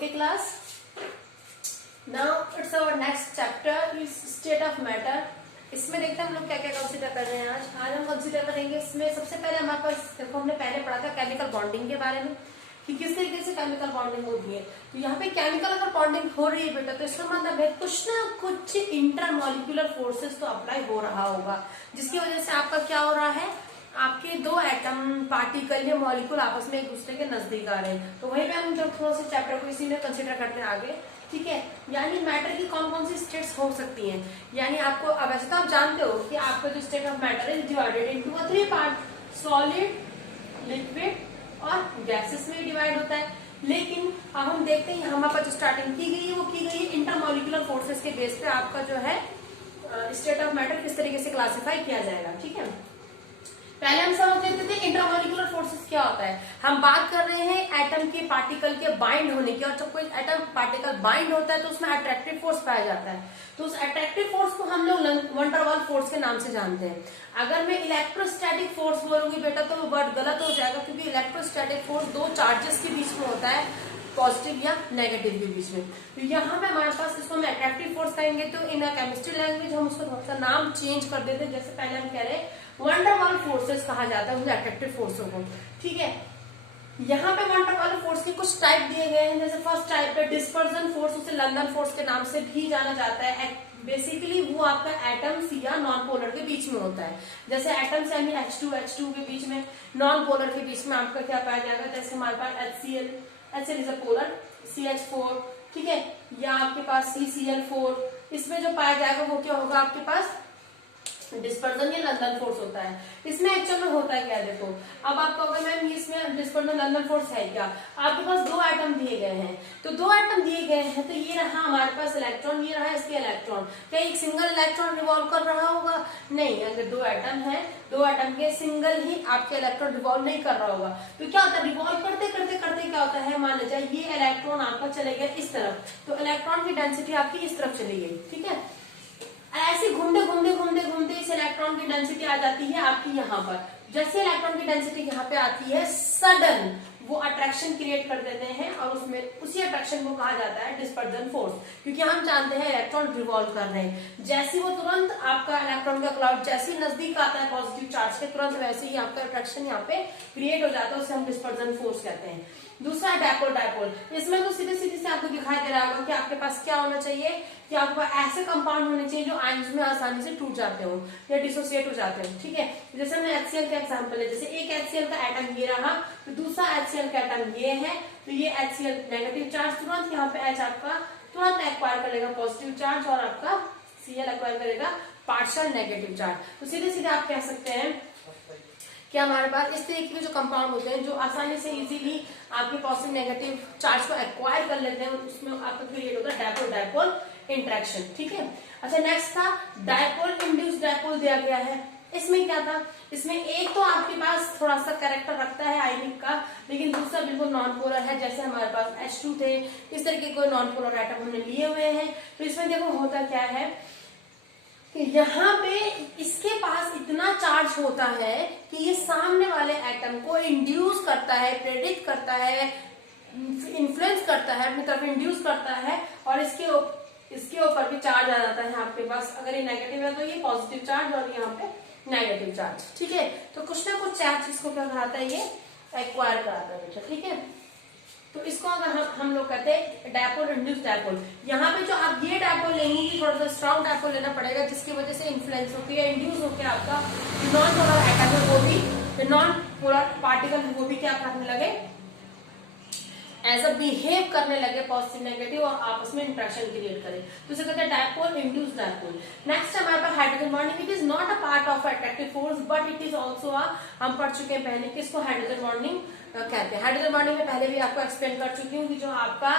Okay class, now it's our next chapter is state of matter. इसमें देखते हैं हम लोग क्या क्या कंसीडर कर रहे हैं। आज हम कंसीडर करेंगे इसमें सबसे पहले हमारे पास, देखो हमने पहले पढ़ा था केमिकल बॉन्डिंग के बारे में कि किस तरीके से केमिकल बॉन्डिंग होती है। तो यहाँ पे केमिकल अगर बॉन्डिंग हो रही है बेटा, तो इसका मतलब है कुछ ना कुछ इंटरमॉलिक्यूलर फोर्सेस तो अप्लाई हो रहा होगा, जिसकी वजह से आपका क्या हो रहा है, आपके दो एटम पार्टिकल या मॉलिक्यूल आपस में एक दूसरे के नजदीक आ रहे हैं। तो वहीं पे हम जब थोड़ा सा चैप्टर को इसी में कंसीडर करते हैं आगे, ठीक है। यानी मैटर की कौन कौन सी स्टेट्स हो सकती हैं। यानी आपको अब वैसे तो आप जानते हो कि आपका जो state of matter is divided into 3 part, solid, liquid और गैसेस में डिवाइड होता है। लेकिन अब हम देखते हैं हमारे पास जो स्टार्टिंग की गई है वो की गई है इंटरमॉलिक्यूलर फोर्सेस के बेस पे आपका जो है स्टेट ऑफ मैटर किस तरीके से क्लासिफाई किया जाएगा, ठीक है। पहले हम समझ लेते थे इंटरमॉलिक्यूलर फोर्सेस क्या होता है। हम बात कर रहे हैं एटम के पार्टिकल के बाइंड होने की, और जब कोई एटम पार्टिकल बाइंड होता है तो उसमें अट्रैक्टिव फोर्स पाया जाता है। तो उस अट्रैक्टिव फोर्स को हम लोग वन डर वाल फोर्स के नाम से जानते हैं। अगर मैं इलेक्ट्रोस्टैटिक फोर्स बोलूंगी बेटा तो वर्ड गलत हो जाएगा, क्योंकि इलेक्ट्रोस्टैटिक फोर्स दो चार्जेस के बीच में होता है, पॉजिटिव या नेगेटिव के बीच में। तो यहाँ पे हमारे पास इसको हम अट्रैक्टिव फोर्स कहेंगे, तो इन केमिस्ट्री लैंग्वेज हम उसको थोड़ा सा नाम चेंज कर देते हैं। जैसे पहले हम कह रहे हैं वन डर वाल फोर्सेस कहा जाता है उसे अट्रैक्टिव फोर्सों को, ठीक है। यहाँ पे वन डर वाल फोर्स के कुछ टाइप दिए गए हैं। जैसे फर्स्ट टाइप है डिस्पर्जन फोर्स, उसे लंदन फोर्स के नाम से भी जाना जाता है। बेसिकली वो आपका एटम्स या नॉन पोलर के बीच में होता है। जैसे एटम्स यानी H2 के बीच में, नॉन पोलर के बीच में आपका क्या पाया जाएगा, जैसे हमारे पास HCl is a polar, CH4, ठीक है, या आपके पास CCl4, इसमें जो पाया जाएगा वो क्या होगा, आपके पास डिस्पर्जन या लंदन फोर्स होता है। इसमें एक्चुअल में होता है क्या, देखो अब आपको अगर मैम इसमें डिस्पर्जन लंदन फोर्स है क्या, आपके पास दो एटम दिए गए हैं। तो दो एटम दिए गए हैं, तो ये रहा हमारे पास इलेक्ट्रॉन, ये रहा इसके इलेक्ट्रॉन। क्या एक सिंगल इलेक्ट्रॉन रिवॉल्व कर रहा होगा, नहीं। अगर दो एटम है, दो एटम के सिंगल ही आपके इलेक्ट्रॉन रिवॉल्व नहीं कर रहा होगा। तो क्या होता है, रिवॉल्व करते करते करते क्या होता है, मान लीजिए ये इलेक्ट्रॉन आपका चले गया इस तरफ, तो इलेक्ट्रॉन की डेंसिटी आपकी इस तरफ चली गई, ठीक है। ऐसे घूमते घूमते घूमते घूमते इस इलेक्ट्रॉन की डेंसिटी आ जाती है आपकी यहाँ पर। जैसे इलेक्ट्रॉन की डेंसिटी यहाँ पे आती है, सडन वो अट्रैक्शन क्रिएट कर देते हैं, और उसमें उसी अट्रैक्शन को कहा जाता है डिस्पर्जन फोर्स, क्योंकि हम जानते हैं इलेक्ट्रॉन रिवॉल्व कर रहे हैं। जैसे वो तुरंत आपका इलेक्ट्रॉन का क्लाउड जैसे नजदीक आता है पॉजिटिव चार्ज के, तुरंत वैसे ही आपका अट्रैक्शन यहाँ पे क्रिएट हो जाता है, उसे हम डिस्पर्जन फोर्स कहते हैं। दूसरा डायपोल, डायपोल इसमें तो सीधे सीधे से आपको दिखाई दे रहा होगा कि आपके पास क्या होना चाहिए, कि आपके पास ऐसे कंपाउंड होने चाहिए जो आयंस में आसानी से टूट जाते हो या डिसोसिएट हो जाते हो, ठीक है। जैसे हमने HCl का एग्जांपल है, जैसे एक HCl का एटम ये रहा, तो दूसरा HCl का एटम ये है, तो ये HCl नेगेटिव चार्ज, तुरंत यहाँ पे H आपका तुरंत एक्वायर करेगा पॉजिटिव चार्ज, और आपका Cl एक्वायर करेगा पार्शियल नेगेटिव चार्ज। तो सीधे सीधे आप कह सकते हैं कि हमारे पास इस तरीके के जो कंपाउंड होते हैं जो आसानी से इजीली आपके पॉजिटिव नेगेटिव चार्ज को एक्वायर कर लेते हैं, उसमें आपका क्रिएट होता है डायपोल डायपोल इंटरेक्शन, ठीक है। अच्छा, नेक्स्ट था डायपोल इंड्यूस डायपोल दिया गया है। इसमें क्या था, इसमें एक तो आपके पास थोड़ा सा कैरेक्टर रखता है आयनिक का, लेकिन दूसरा बिल्कुल नॉन पोलर है। जैसे हमारे पास H2 थे, इस तरीके कोई नॉन पोलर आइटम हमने लिए हुए हैं। तो इसमें देखो होता क्या है कि यहाँ पे इसके पास इतना चार्ज होता है कि ये सामने वाले एटम को इंड्यूस करता है, प्रेडिक्ट करता है, इन्फ्लुएंस करता है, अपनी तरफ इंड्यूस करता है, और इसके ऊपर भी चार्ज आ जाता है आपके पास। अगर ये नेगेटिव है तो ये पॉजिटिव चार्ज, और यहाँ पे नेगेटिव चार्ज, ठीक है। तो कुछ ना कुछ चार्ज इसको क्या कराता है, ये एक्वायर कराता है बेटा, ठीक है। तो इसको अगर हम लोग कहते हैं डायपोल इंड्यूस डायपोल। यहाँ पे जो आप ये डायपोल लेंगे, थोड़ा सा स्ट्रॉन्ग डायपोल लेना पड़ेगा, जिसकी वजह से इन्फ्लुएंस होकर या इंड्यूस होकर आपका नॉन पोलर एटम है वो भी, नॉन पोलर पार्टिकल है वो भी क्या करने लगे, एज अ बिहेव करने लगे पॉजिटिव नेगेटिव, और आपस में इंट्रैक्शन क्रिएट करें। तो इसे कहते हैं डायपोल इंड्यूस डायपोल। नेक्स्ट हमारे पास hydrogen bonding. It is not a part of attractive force, but it is also हम पढ़ चुके हैं पहले कि इसको हाइड्रोजन बॉन्डिंग कहते हैं। हाइड्रोजन बॉन्डिंग में पहले भी आपको एक्सप्लेन कर चुकी हूँ कि जो आपका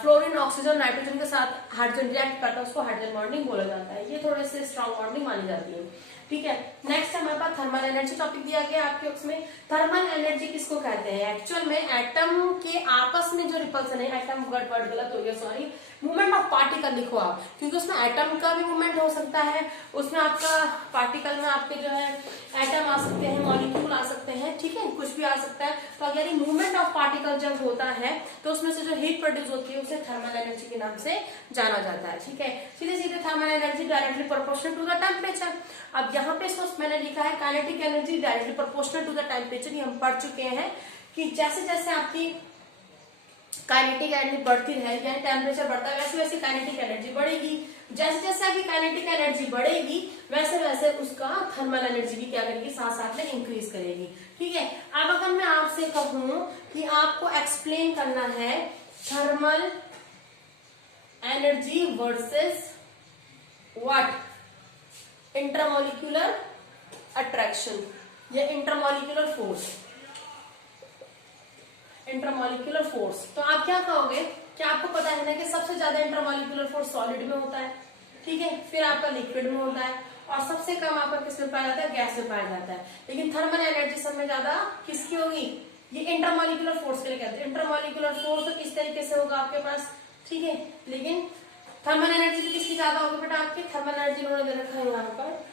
फ्लोरीन ऑक्सीजन नाइट्रोजन के साथ हाइड्रोजन रिएक्ट करता है उसको हाइड्रोजन बॉन्डिंग बोला जाता है। ये थोड़े से स्ट्रॉन्ग बॉन्डिंग मानी जाती है। ठीक है। नेक्स्ट हमारे पास थर्मल एनर्जी टॉपिक दिया गया आपके उसमें। थर्मल एनर्जी किसको कहते हैं? एक्चुअल में एटम के आपस में जो रिपल्सन है, एटम वर्ड गलत हो गया सॉरी, मूवमेंट ऑफ पार्टिकल लिखो आप, क्योंकि उसमें एटम का भी मूवमेंट हो सकता है, उसमें आपका पार्टिकल में आपके जो है एटम आ सकते हैं, मॉलिक्यूल आ सकते हैं, ठीक है, कुछ भी आ सकता है। तो अगर ये मूवमेंट ऑफ पार्टिकल जब होता है तो उसमें से जो हीट प्रोड्यूस होती है उसे थर्मल एनर्जी के नाम से जाना जाता है, ठीक है। सीधे सीधे thermal energy directly proportional to the temperature. अब यहाँ पे इसको मैंने लिखा है kinetic energy directly proportional to the temperature, ये हम पढ़ चुके हैं कि जैसे जैसे आपकी काइनेटिक एनर्जी बढ़ती है यानी टेम्परेचर बढ़ता है, वैसे वैसे काइनेटिक एनर्जी बढ़ेगी। जैसे जैसे आपकी काइनेटिक एनर्जी बढ़ेगी वैसे वैसे उसका थर्मल एनर्जी भी क्या करेगी, साथ साथ में इंक्रीज करेगी, ठीक है। अब अगर मैं आपसे कहूं कि आपको एक्सप्लेन करना है thermal energy versus what, intermolecular attraction या इंटरमोलिक्यूलर फोर्स, इंटरमोलिक्यूलर फोर्स। तो आप क्या कहोगे, क्या आपको पता है ना कि सबसे ज्यादा इंटरमोलिक्यूलर फोर्स सॉलिड में होता है, ठीक है, फिर आपका लिक्विड में होता है और सबसे कम आपका किस में पाया जाता है, गैस में पाया जाता है। लेकिन थर्मल एनर्जी सब में ज्यादा किसकी होगी, ये इंटरमोलिक्यूलर फोर्स के लिए कहते हैं। इंटरमोलिक्यूलर फोर्स तो इस तरीके से होगा आपके पास, ठीक है, लेकिन थर्मल एनर्जी तो किसकी ज्यादा होगी बेटा, आपकी थर्मल एनर्जी उन्होंने दे रखा है यहाँ पर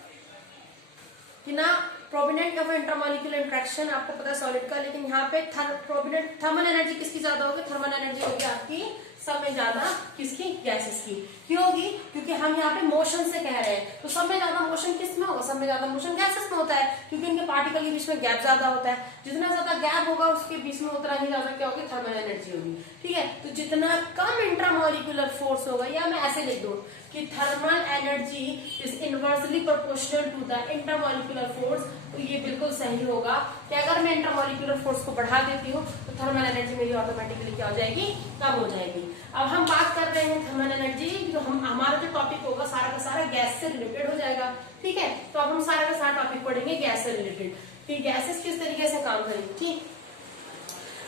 कि ना प्रोमिनेंट ऑफ इंटरमोलिक्यूलर इंट्रैक्शन, आपको पता है सॉलिड का, लेकिन यहाँ पे प्रोमिनेंट थर्मल एनर्जी किसकी ज्यादा होगी, थर्मल एनर्जी होगी आपकी सब में ज्यादा किसकी, गैसेस की। क्यों होगी, क्योंकि हम यहाँ पे मोशन से कह रहे हैं, तो सब में ज्यादा मोशन किस में होगा, सब में ज्यादा मोशन गैसेस में होता है, क्योंकि इनके पार्टिकल के बीच में गैप ज्यादा होता है। जितना ज्यादा गैप होगा उसके बीच में उतना ही ज्यादा क्या होगी, थर्मल एनर्जी होगी, ठीक है। तो जितना कम इंटरमोलिक्यूलर फोर्स होगा, या मैं ऐसे लिख दूं कि thermal energy is inversely proportional to the intermolecular force, तो ये बिल्कुल सही होगा कि अगर मैं इंटरमोलिक्यूलर फोर्स को बढ़ा देती हूँ तो थर्मल एनर्जी मेरी ऑटोमेटिकली क्या हो जाएगी, कम हो जाएगी। अब हम बात कर रहे हैं थर्मल एनर्जी, तो हम हमारा जो टॉपिक होगा सारा का सारा गैस से रिलेटेड हो जाएगा, ठीक है। तो अब हम सारा का सारा टॉपिक पढ़ेंगे गैस से रिलेटेड, कि गैसेस किस तरीके से काम करेंगे, ठीक।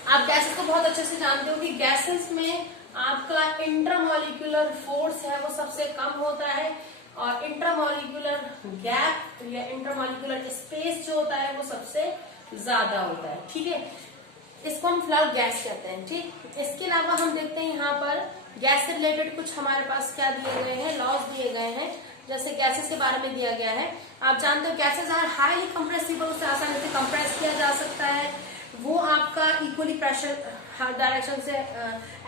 आप गैसेस को बहुत अच्छे से जानते हो कि गैसेस में आपका इंटरमोलिक्यूलर फोर्स है वो सबसे कम होता है, और इंटरमोलिक्यूलर गैप या इंटरमोलिक्यूलर स्पेस जो होता है वो सबसे ज्यादा होता है, ठीक है। इसको हम फिलहाल गैस कहते हैं, ठीक। इसके अलावा हम देखते हैं यहाँ पर गैस से रिलेटेड कुछ हमारे पास क्या दिए गए हैं, लॉज दिए गए हैं। जैसे गैसेस के बारे में दिया गया है, आप जानते हो गैसेस आर हाईली कंप्रेसिबल, उसे आसानी से कंप्रेस किया जा सकता है, वो आपका इक्वली प्रेशर डायरेक्शन से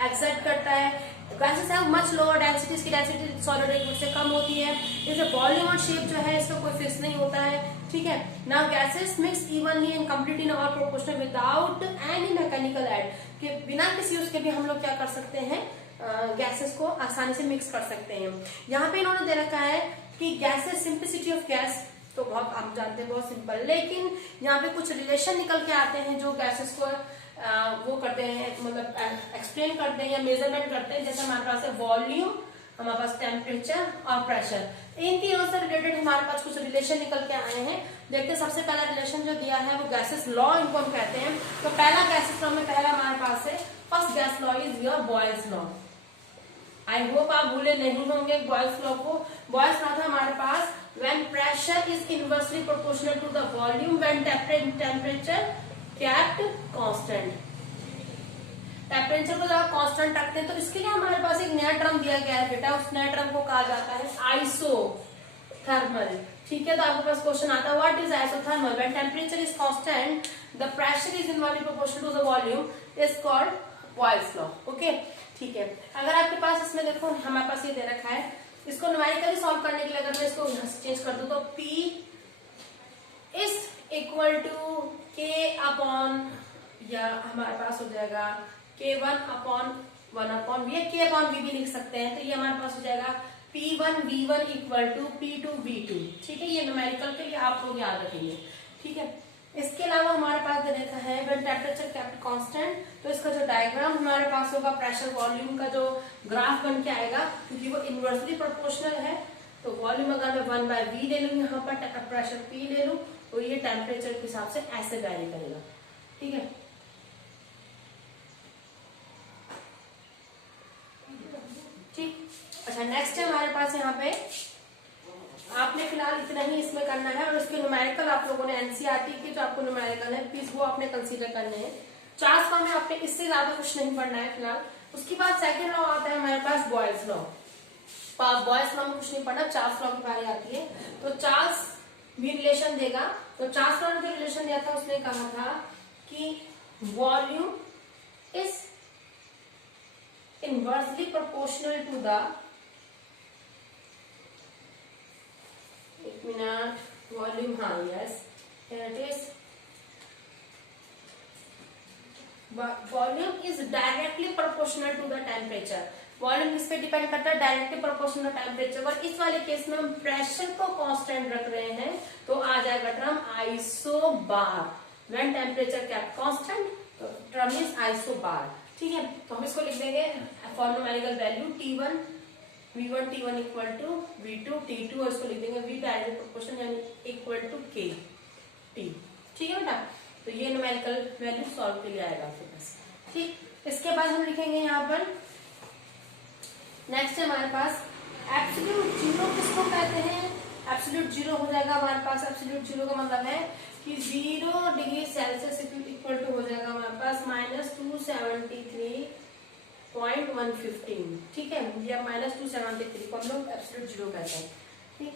एक्सर्ट करता है। Gases have much lower density, इसकी डेंसिटी सॉलिड लिक्विड से कम होती है। इसे वॉल्यूम और शेप जो है इसका कोई फिक्स नहीं होता है, ठीक है। Now gases mix evenly and completely in all proportional without any mechanical add, कि बिना किसी उसके भी हम लोग क्या कर सकते हैं, गैसेस को आसानी से मिक्स कर सकते हैं। यहाँ पे इन्होंने दे रखा है कि गैसेस सिंप्लिसिटी ऑफ गैस, तो बहुत आप जानते हैं बहुत सिंपल, लेकिन यहाँ पे कुछ रिलेशन निकल के आते हैं जो गैसेस को वो करते हैं, मतलब एक्सप्लेन करते हैं या मेजरमेंट करते हैं। जैसे हमारे पास है वॉल्यूम, हमारे पास टेम्परेचर और प्रेशर, इन तीनों से रिलेटेड हमारे पास कुछ रिलेशन निकल के आए हैं। देखते हैं सबसे पहला रिलेशन जो दिया है वो गैसेस लॉ इनको हम कहते हैं। तो पहला गैसेस लॉ में पहला हमारे पास है first gas law is your Boyle's law. I hope आप भूले नहीं होंगे बॉयल्स लॉ को। बॉयल्स लॉ था हमारे पास when pressure is inversely proportional to the volume when temperature kept constant, temperature को जब कांस्टेंट रखते हैं तो इसके लिए हमारे पास एक नया टर्म दिया गया है बेटा, उस नया टर्म को कहा जाता है आइसोथर्मल, ठीक है। तो आपके पास क्वेश्चन आता है what is isothermal, when temperature is constant the pressure is inversely proportional to the volume is called Boyle's law, okay, ठीक है। अगर आपके पास इसमें देखो हमारे पास ये दे रखा है, इसको न्यूमेरिकली सॉल्व करने के लिए अगर मैं इसको चेंज कर दूं तो P is equal to K upon, या हमारे पास हो जाएगा K1 upon 1 upon V, K upon V भी लिख सकते हैं। तो ये हमारे पास हो जाएगा P1 V1 equal to P2 V2, ठीक है। ये न्यूमेरिकल के लिए आप लोग याद रखेंगे, ठीक है। इसके अलावा हमारे पास दे रखा है व्हेन टेम्परेचर केप्ट कांस्टेंट, तो इसका जो डायग्राम हमारे पास होगा प्रेशर वॉल्यूम का जो ग्राफ बन के आएगा, क्योंकि वो इनवर्सली प्रोपोर्शनल है। तो वॉल्यूम अगर मैं 1/V ले लूँ, यहाँ पर प्रेशर P ले लूँ, तो ये टेम्परेचर के हिसाब से ऐसे वैरी करेगा, ठीक है। ठीक, अच्छा नेक्स्ट है हमारे पास यहाँ पे आप आपने फिलहाल इतना ही इसमें करना है, और उसके न्यूमेरिकल आप लोगों ने एनसीईआरटी के जो आपको न्यूमेरिकल है प्लीज वो आपने कंसीडर करने हैं। चार्ल्स लॉ में आपने इससे ज्यादा कुछ नहीं पढ़ना है फिलहाल। उसके बाद सेकंड लॉ आता है हमारे पास बॉयल्स लॉ। बॉयल्स लॉ में कुछ नहीं पढ़ना, चार्ल्स लॉ की बारी आती है। तो चार्ल्स भी रिलेशन देगा। तो चार्ल्स लॉ ने जो रिलेशन दिया था उसने कहा था कि volume is inversely proportional to the, एक मिनट, वॉल्यूम, हाँ yes it is, volume is directly proportional to the temperature. Volume किस पे डिपेंड करता है? Directly proportional temperature. और इस वाले केस में हम प्रेशर को कांस्टेंट रख रहे हैं, तो आ जाएगा term isobar. When temperature kept constant, तो टर्म इज आइसोबार। ठीक है, तो हम इसको लिख देंगे for numerical value T1 V1 T1 equal to V2 T2, और इसको लिख देंगे V डायरेक्टली प्रोपोर्शनल यानी इक्वल टू K T। ठीक है बेटा, तो ये न्यूमेरिकल वैल्यू सॉल्व के लिए आएगा आपके पास। ठीक, इसके बाद हम लिखेंगे यहाँ पर नेक्स्ट है हमारे पास एब्सोल्यूट जीरो। किसको कहते हैं? एब्सोल्यूट जीरो हो जाएगा हमारे पास। एब्सोल्यूट जीरो का मतलब है कि 0 डिग्री सेल्सियस इक्वल टू हो जाएगा हमारे पास -273.115। ठीक है, या -273 को हम लोग एब्सोल्यूट जीरो कहते हैं। ठीक,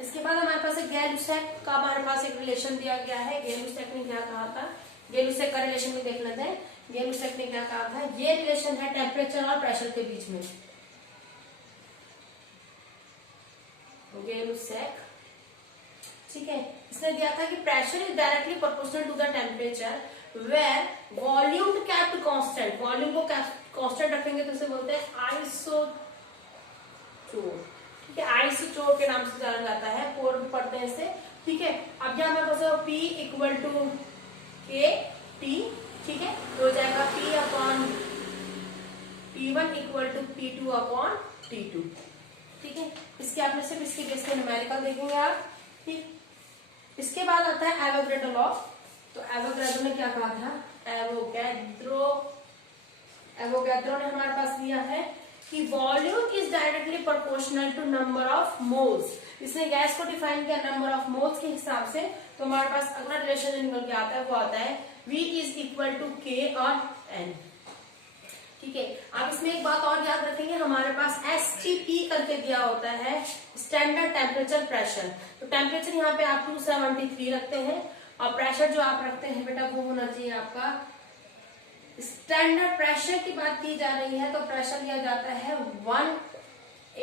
इसके बाद हमारे पास एक गैलुसेक का हमारे पास एक रिलेशन दिया गया है। गैलुसेक ने क्या कहा था? गैलुसेक का रिलेशन भी देख लेते हैं। गैलुसेक ने क्या कहा था? ये रिलेशन है टेम्परेचर और प्रेशर के बीच में। गैलुसेक, ठीक है, इसने दिया था कि pressure is directly proportional to the temperature where volume kept constant. Volume को कांस्टेंट रखेंगे तो इसे बोलते हैं आइसोटोप। ठीक है, आइसोटोप के नाम से जाना जाता है, कोड भी पढ़ते हैं इसे। ठीक है, अब यहाँ पे बस P equal to K T। ठीक है, तो हो जाएगा P upon P1 equal to P2 upon T2। ठीक है, इसके आपने सिर्फ इसके बेस पे न्यूमेरिकल देखेंगे आप। ठीक, इसके बाद आता है एवोगैड्रो लॉ। तो एवोगैड्रो ने क्या कहा था? एवोगैड्रो ने हमारे पास लिया है कि volume is directly proportional to number of moles. इसने गैस को डिफाइन किया नंबर ऑफ मोल्स के हिसाब से। तो हमारे पास अगला रिलेशन जो निकल के आता है वो आता है V is equal to K और N। ठीक है, अब इसमें एक बात और याद रखेंगे, हमारे पास STP करके दिया होता है, स्टैंडर्ड टेम्परेचर प्रेशर। तो टेम्परेचर यहाँ पे आप 273 रखते हैं, और प्रेशर जो आप रखते हैं बेटा वो होना चाहिए आपका स्टैंडर्ड प्रेशर की बात की जा रही है, तो प्रेशर लिया जाता है 1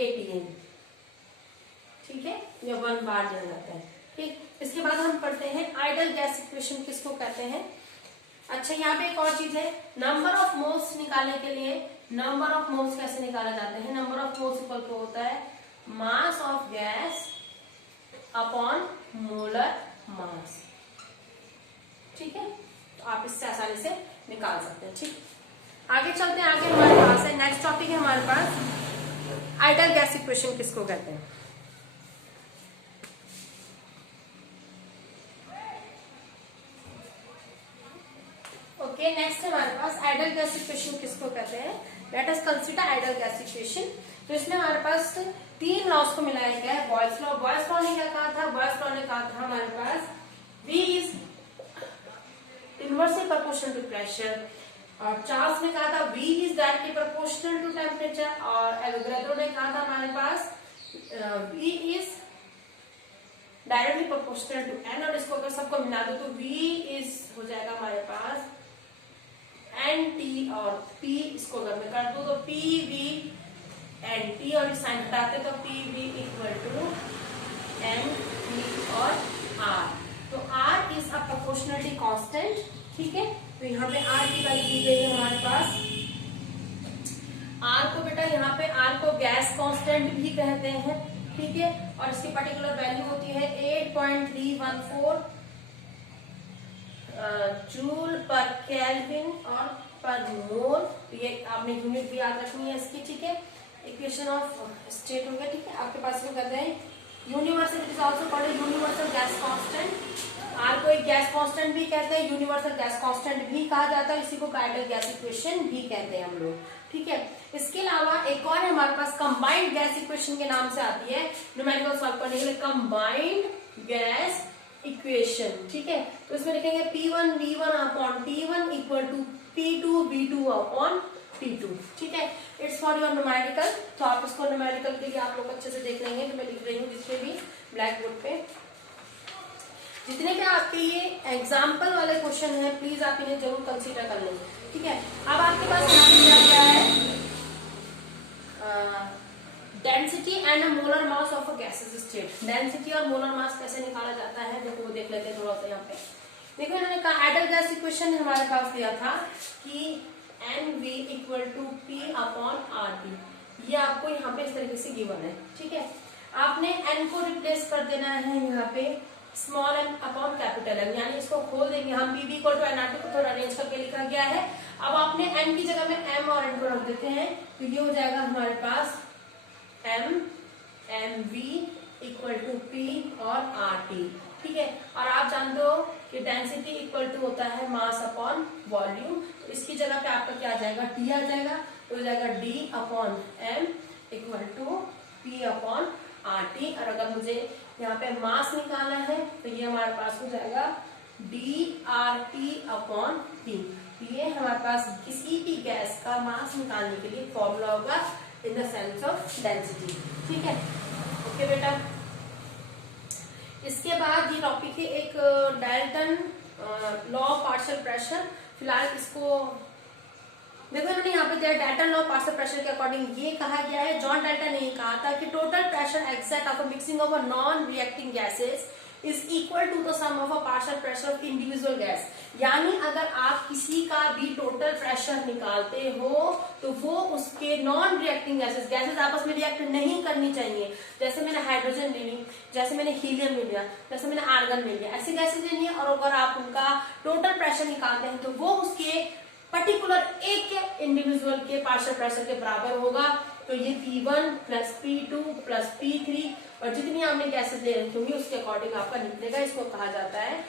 atm। ठीक है, या 1 बार लिया जाता है। ठीक, इसके बाद हम पढ़ते हैं आइडल गैस इक्वेशन किसको कहते हैं। अच्छा, यहाँ पे एक और चीज है, नंबर ऑफ मोल्स निकालने के लिए नंबर ऑफ मोल्स कैसे निकाला जाते हैं? Number of moles equal to होता है mass of gas upon molar mass. ठीक है, तो आप इससे आसानी से निकाल सकते हैं। ठीक, आगे चलते हैं। आगे हमारे पास है नेक्स्ट टॉपिक है हमारे पास आइडल गैस इक्वेशन किसको कहते हैं। ओके, नेक्स्ट है हमारे पास आइडल गैस इक्वेशन किसको कहते हैं। Let us consider idol gas equation. तो इसमें हमारे पास 3 लॉस को मिलाया गया है। बॉयल्स लॉ, बॉयल्स लॉ ने क्या कहा था? बॉयल्स लॉ ने कहा था हमारे पास V is inversely proportional to pressure, और चार्ल्स ने कहा था V is directly proportional to temperature, और एवोगैड्रो ने कहा था हमारे पास V is directly proportional to N। और इसको अगर सबको मिला दो तो V इज हो जाएगा हमारे पास NT, और P इसको अगर मैं कर दूं तो PV NT, और इस साइन हटाते तो PV इक्वल टू NT और R। तो R is a proportionality constant. ठीक है, तो यहाँ पे R की वैल्यू दी गई है हमारे पास। R को बेटा यहाँ पे R को गैस कांस्टेंट भी कहते हैं। ठीक है, और इसकी पर्टिकुलर वैल्यू होती है 8.314 जूल पर केल्विन और पर मोल। ये आपने यूनिट भी याद रखनी है इसकी। ठीक है, इक्वेशन ऑफ स्टेट हो गया। ठीक है, आपके पास में कहते हैं universal, it is also called universal gas constant. R को एक गैस कांस्टेंट भी कहते हैं, यूनिवर्सल गैस कांस्टेंट भी कहा जाता है, इसी को आइडियल गैस इक्वेशन भी कहते हैं हम लोग, ठीक है। इसके अलावा एक और है हमारे पास कंबाइंड गैस इक्वेशन के नाम से आती है न्यूमेरिकल सॉल्व करने के लिए, कंबाइंड गैस इक्वेशन, ठीक है। तो इसमें लिखेंगे P1 V1 upon T1 equal to P2 V2 upon T2, ठीक है। इट्स फॉर योर न्यूमेरिकल, तो आप इसको न्यूमेरिकल के लिए आप लोग अच्छे से देख लेंगे, तो मैं लिख रही हूँ जितने भी ब्लैक बोर्ड पे जितने भी आपके ये एग्जाम्पल वाले क्वेश्चन है, प्लीज आप इन्हें जरूर कंसीडर कर लें, ठीक है। अब आपके पास यहाँ क्या है, density and molar mass of a gases state. Density और मोलर मास कैसे निकाला जाता है, देखो वो देख लेते हैं थोड़ा सा यहाँ पे। देखो इन्होंने कहा आइडियल गैस इक्वेशन हमारे पास दिया था कि NV equal to P upon RT, ये आपको यहाँ पे इस तरीके से गिवन है, ठीक है। आपने N को रिप्लेस कर देना है यहाँ पे small n upon capital N, यानी इसको खोल देंगे हम, PV इक्वल टू NRT को थोड़ा अरेंज करके लिखा गया है। अब आपने n की जगह में m और n को रख देते हैं, तो ये हो जाएगा हमारे पास MV इक्वल टू P और RT, ठीक है। और आप जानते हो कि डेंसिटी इक्वल टू होता है मास अपॉन वॉल्यूम, तो इसकी जगह पे आपका क्या आ जाएगा, T आ जाएगा, तो हो जाएगा D upon M equal to P upon RT। और अगर मुझे यहाँ पे मास निकालना है तो ये हमारे पास हो जाएगा DRT अपॉन T। ये हमारे पास किसी भी गैस का मास निकालने के लिए फॉर्मूला होगा in the sense of density, ठीक है। ओके बेटा, इसके बाद ये टॉपिक है एक Dalton law of partial pressure. फिलहाल इसको देखो, इन्होंने यहाँ पे दिया Dalton law of partial pressure के अकॉर्डिंग ये कहा गया है, जॉन डाल्टन ने कहा था कि total pressure exert of a mixing of a non reacting gases is equal to the sum of a partial pressure of individual gas. यानी अगर आप किसी का भी टोटल प्रेशर निकालते हो तो वो उसके नॉन रिएक्टिंग गैसेस आपस में रिएक्ट नहीं करनी चाहिए। जैसे मैंने हाइड्रोजन ले ली, जैसे मैंने हीलियम ले लिया, जैसे मैंने आर्गन ले लिया, ऐसी गैसेस लेनी है। और अगर आप उनका टोटल प्रेशर निकालते हैं तो वो उसके पर्टिकुलर एक इंडिविजुअल के पार्शियल प्रेशर के बराबर होगा। तो ये P1 plus P2 plus P3 और जितनी आपने गैसेस ले रखी होंगी उसके अकॉर्डिंग आपका निकलेगा। इसको कहा जाता है,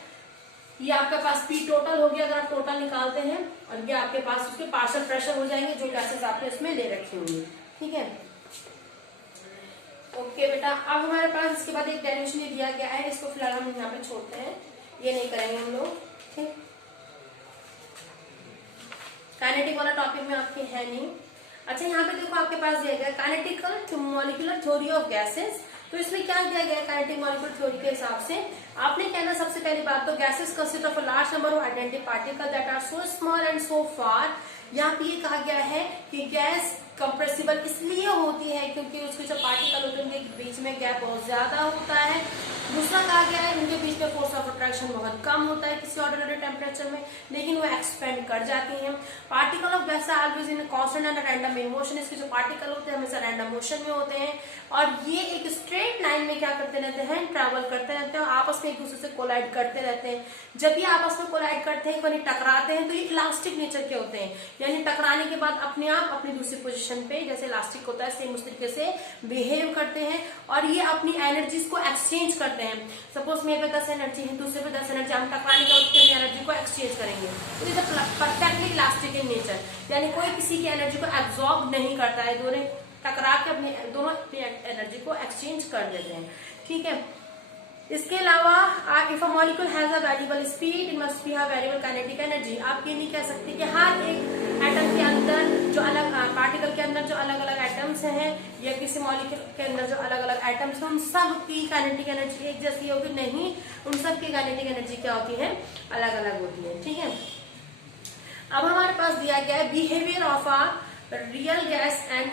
ये आपके पास P टोटल हो गया अगर आप टोटल निकालते हैं, और ये आपके पास उसके पार्शियल प्रेशर हो जाएंगे जो गैसेस आपने इसमें ले रखी होंगी, ठीक है। ओके बेटा, अब हमारे पास इसके बाद एक डेरिवेशन दिया गया है, इसको फिलहाल हम यहाँ पे छोड़ते हैं, ये नहीं करेंगे हम लोग, ठीक। काइनेटिक वाला टॉपिक में आपके है नहीं। अच्छा, यहाँ पे देखो आपके पास दिया गया काइनेटिकल मॉलिक्यूलर थ्योरी ऑफ गैसेस। तो इसमें क्या दिया गया है काइनेटिक मॉलिक्यूलर थ्योरी के हिसाब से, आपने कहना सबसे पहली बात तो gases consist of a large number of identity particle that are so small and so far. यहाँ पे ये कहा गया है कि गैस कंप्रेसिबल इसलिए होती है क्योंकि उसके जो पार्टिकल होते हैं उनके बीच में गैप बहुत ज्यादा होता है। दूसरा कहा गया है उनके बीच में फोर्स ऑफ अट्रैक्शन बहुत कम होता है किसी ऑर्डिनरी टेम्परेचर में, लेकिन वो एक्सपेंड कर जाती हैं। Particle of gas are always in constant and random in motion. इसके जो पार्टिकल होते हैं हमेशा रैंडम मोशन में होते हैं और ये एक स्ट्रेट लाइन में क्या करते रहते हैं, ट्रैवल करते रहते हैं, आपस में एक दूसरे से कोलाइड करते रहते हैं। जब ये आपस में कोलाइड करते हैं, कहीं टकराते हैं, तो ये इलास्टिक नेचर के होते हैं, यानी टकराने के बाद अपने आप अपनी दूसरी पोजीशन पे जैसे इलास्टिक होता है सेम उस तरीके से बिहेव करते हैं और ये अपनी एनर्जीज को एक्सचेंज करते हैं। सपोज मेरे पे 10 एनर्जी है, दूसरे पे 10 एनर्जी, हम टकराने के बाद अपनी एनर्जी को एक्सचेंज करेंगे। तो ये परफेक्टली इलास्टिक इन नेचर, यानी कोई किसी की एनर्जी को एब्जॉर्ब नहीं करता है, दोनों टकरा के अपनी दोनों एनर्जी को एक्सचेंज कर देते हैं, ठीक है। इसके अलावा if a molecule has a variable speed it must be have variable kinetic energy. आप ये नहीं कह सकते कि हर एक एटम के अंदर जो अलग पार्टिकल के अंदर जो अलग अलग एटम्स हैं या किसी मॉलिक्यूल के अंदर जो अलग अलग एटम्स हैं उन सब की काइनेटिक एनर्जी एक जैसी होगी, नहीं, उन सब की काइनेटिक एनर्जी क्या होती है, अलग अलग होती है, ठीक है। अब हमारे पास दिया गया है behaviour of a real gas and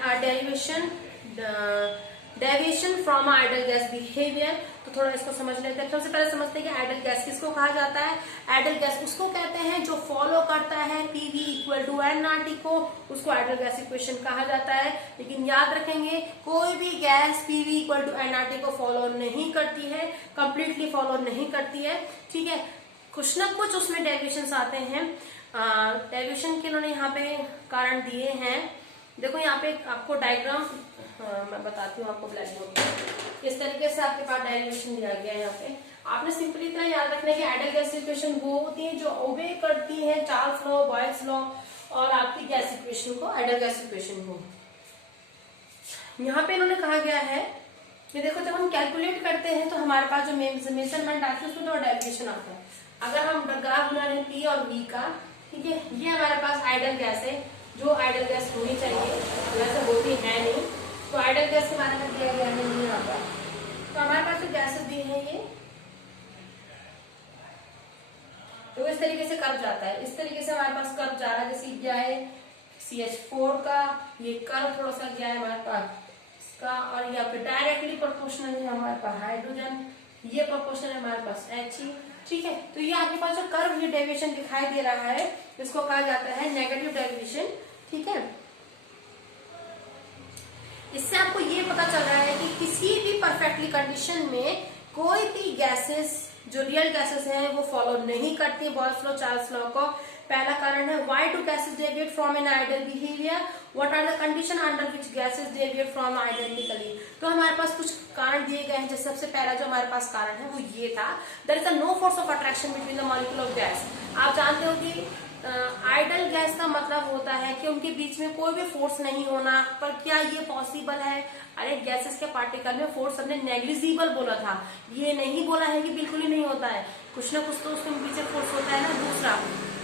deviation from ideal gas behaviour. तो थोड़ा इसको समझ लेते हैं। सबसे पहले समझते हैं कि आइडियल गैस किसको कहा जाता है। आइडियल गैस उसको कहते हैं जो फॉलो करता है PV इक्वल टू nRT को, उसको आइडियल गैस इक्वेशन कहा जाता है। लेकिन याद रखेंगे कोई भी gas PV equal to nRT को फॉलो नहीं करती है, कंप्लीटली फॉलो नहीं करती है, ठीक है। कुछ न कुछ उसमें डेविएशंस आते हैं। डेविएशन के इन्होंने यहाँ पे कारण दिए हैं देखो यहाँ पे आपको डायग्राम, मैं बताती हूँ आपको ब्लैक बोर्ड पे। इस तरीके से आपके पास डेरिवेशन दिया गया है। यहाँ पे आपने सिंपली इतना याद रखना है कि आइडियल गैस इक्वेशन वो होती है जो ओबे करती है चार्ल्स लॉ, बॉयल्स लॉ और आपकी गैस इक्वेशन को, आइडियल गैस इक्वेशन को। यहाँ पे इन्होंने कहा गया है कि देखो जब हम कैलकुलेट करते हैं तो हमारे पास जो मेजरमेंट आती है उसमें तो डेरिवेशन आता है। अगर हम ग्राफ बना रहे हैं पी और वी का, ठीक है, ये हमारे पास आइडियल गैस है जो आइडियल गैस होनी चाहिए, वैसे होती है नहीं, तो आइडियल गैस के बारे में दिया गया है नहीं यहाँ पर। तो हमारे पास जो गैसेस दी है ये तो इस तरीके से कर्व जाता है, इस तरीके से हमारे पास कर्व जा रहा है। जैसे क्या है CH4 का ये कर्व थोड़ा सा गया है हमारे पास इसका, और यहाँ पे डायरेक्टली प्रोपोर्शनल है हमारे पास हाइड्रोजन, ये प्रोपोर्शनल है हमारे पास He, ठीक है। तो ये आपके पास जो कर्व ये डेविएशन दिखाई दे रहा है इसको कहा जाता है नेगेटिव डेविएशन, ठीक है। इससे आपको ये पता चल रहा है कि किसी भी परफेक्टली कंडीशन में कोई भी गैसेस जो रियल गैसेस हैं वो फॉलो नहीं करती बॉयल्स लॉ, चार्ल्स लॉ को। पहला कारण है why do gases deviate from an ideal behaviour, what are the condition under which gases deviate from identically. तो हमारे पास कुछ कारण दिए गए हैं। जैसे सबसे पहला जो हमारे पास कारण है वो ये था, there is a no force of attraction between the molecule of gas. आप जानते हो कि आइडल गैस का मतलब होता है कि उनके बीच में कोई भी फोर्स नहीं होना, पर क्या ये पॉसिबल है? अरे गैसेस के पार्टिकल में फोर्स हमने नेग्लिजिबल बोला था, ये नहीं बोला है कि बिल्कुल ही नहीं होता है, कुछ ना कुछ तो उसके पीछे फोर्स होता है ना। दूसरा,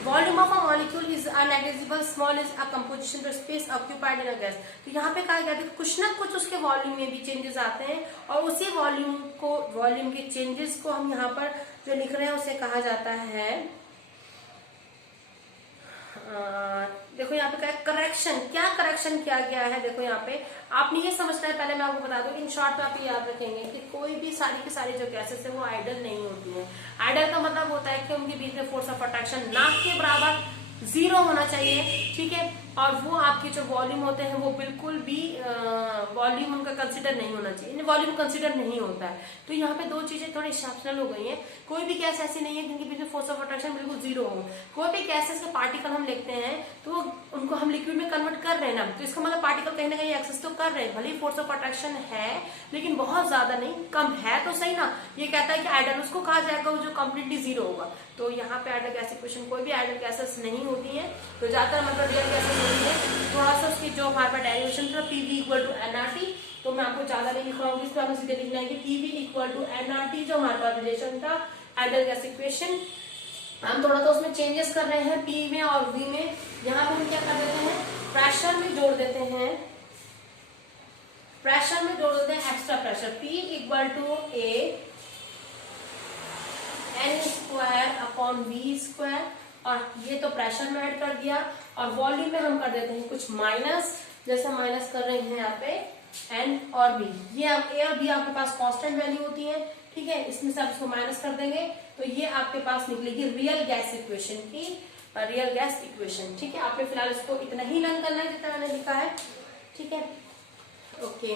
volume of a molecule is negligible, small is a composition to space occupied in a gas. तो यहाँ पे कहा गया कि कुछ ना कुछ उसके वॉल्यूम में भी चेंजेस आते हैं और उसी वॉल्यूम के चेंजेस को हम यहाँ पर जो लिख रहे हैं उसे कहा जाता है देखो यहाँ पे क्या करेक्शन, क्या करेक्शन किया गया है। देखो यहाँ पे आपने ये समझना है, पहले मैं आपको बता दूं, इन शॉर्ट में आप ये याद रखेंगे कि कोई भी सारी की सारी जो गैसेस है वो आइडल नहीं होती है। आइडल का मतलब होता है कि उनके बीच में फोर्स ऑफ अट्रैक्शन ना के बराबर 0 होना चाहिए, ठीक है, और वो आपके जो वॉल्यूम होते हैं वो बिल्कुल भी वॉल्यूम उनका कंसिडर नहीं होना चाहिए, वॉल्यूम कंसिडर नहीं होता है। तो यहाँ पे दो चीजें थोड़ी एक्सेप्शनल हो गई हैं। कोई भी गैस ऐसी नहीं है जिनके बीच में फोर्स ऑफ अट्रैक्शन बिल्कुल 0 हो। कोई भी गैसेस के पार्टिकल हम लिखते हैं तो उनको हम लिक्विड में कन्वर्ट कर रहे हैं ना, तो इसका मतलब पार्टिकल कहीं ना कहीं एक्सेस तो कर रहे हैं, भले ही फोर्स ऑफ अट्रैक्शन है लेकिन बहुत ज्यादा नहीं, कम है तो सही ना। ये कहता है कि आइडल उसको कहा जाएगा जो कंप्लीटली 0 होगा। तो यहाँ पे आइडल गैस इक्वेशन कोई भी आइडल गैसेस नहीं होती है, तो ज्यादातर मतलब रियल गैसेस होती है। थोड़ा सा उसकी जो हमारे पास डेरिवेशन था PV इक्वल टू nRT, तो मैं आपको ज्यादा नहीं लिख रहा हूँ, इस पर आपको सीधे लिखना है कि PV इक्वल टू nRT जो हमारे पास रिलेशन था आइडल गैस इक्वेशन। हम थोड़ा सा उसमें चेंजेस कर रहे हैं P में और V में। यहाँ पे हम क्या कर देते हैं, प्रेशर में जोड़ देते हैं, प्रेशर में जोड़ देते हैं extra pressure, P equal to A N square upon V square, और ये तो प्रेशर में ऐड कर दिया। और वॉल्यूम में हम कर देते हैं कुछ माइनस, जैसे माइनस कर रहे हैं यहाँ पे N और B। ये A और B आपके पास कांस्टेंट वैल्यू होती है, ठीक है, इसमें से आप इसको माइनस कर देंगे तो ये आपके पास निकलेगी रियल गैस इक्वेशन की, रियल गैस इक्वेशन, ठीक है। आपने फिलहाल इसको इतना ही लर्न करना है जितना मैंने लिखा है, ठीक है, ओके।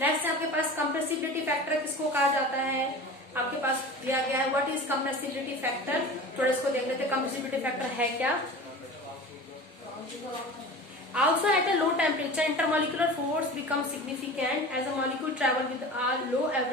नेक्स्ट आपके पास कंप्रेसिबिलिटी फैक्टर किसको कहा जाता है, आपके पास दिया गया है व्हाट इज कंप्रेसिबिलिटी फैक्टर। थोड़ा इसको देख लेते हैं, कंप्रेसिबिलिटी फैक्टर है क्या। Also at a low temperature intermolecular force becomes significant as a molecule travel with a low average